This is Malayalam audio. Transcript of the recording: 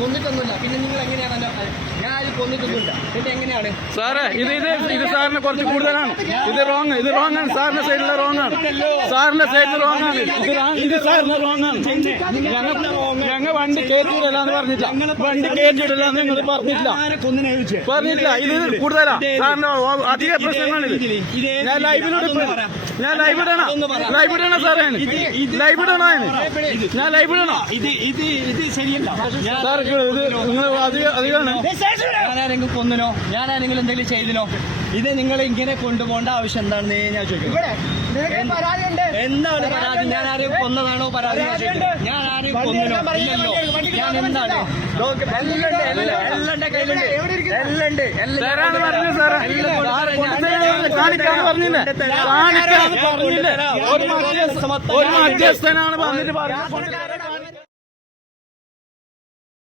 കൊന്നിട്ടൊന്നുമില്ല. പിന്നെ നിങ്ങൾ എങ്ങനെയാണല്ലോ ഞാൻ ആരും കൊന്നിട്ടൊന്നുമില്ല. പിന്നെ എങ്ങനെയാണ് സാറേ? ഇത് സാറിന് കുറച്ച് കൂടുതലാണ്. ഇത് റോങ് ആണ്. സാറിന്റെ സൈഡിലെ റോങ് ആണ്. സാറിന്റെ സൈഡിൽ റോങ് ആണ്. ഇത് സാറിന് റോങ് ആണ്. ഞങ്ങൾ വണ്ടി കയറ്റിയിടലാന്ന് പറഞ്ഞില്ല. വണ്ടി കയറ്റിയിടലാന്ന് നിങ്ങൾ പറഞ്ഞില്ല. ഇത് കൂടുതലാ സാറിന്റെ അധിക പ്രശ്നങ്ങളിത്. ഞാൻ ലൈവിലൂടെ ലൈവിടണോ സാറേ? ലൈവിടണോ? ഞാൻ ലൈവിടണോ സാർ? ഇത് നിങ്ങൾ അധികമാണ്. ഞാനാരെങ്കിലും കൊന്നിനോ? ഞാനാരെങ്കിലും എന്തെങ്കിലും ചെയ്തിനോ? ഇത് നിങ്ങൾ ഇങ്ങനെ കൊണ്ടുപോകേണ്ട ആവശ്യം എന്താണെന്ന് ഞാൻ ചോദിക്കുന്നത്. എന്താണ് പരാതി? ഞാൻ ആരെയും കൊന്നതാണോ പരാതി? ഞാൻ ആരെയും കൊന്നിനോ? ഇല്ലല്ലോ. ഞാൻ എന്താണ് എല്ലാം കയ്യിലുണ്ട്. ഒരു മധ്യസ്ഥനാണ് പറഞ്ഞിട്ട്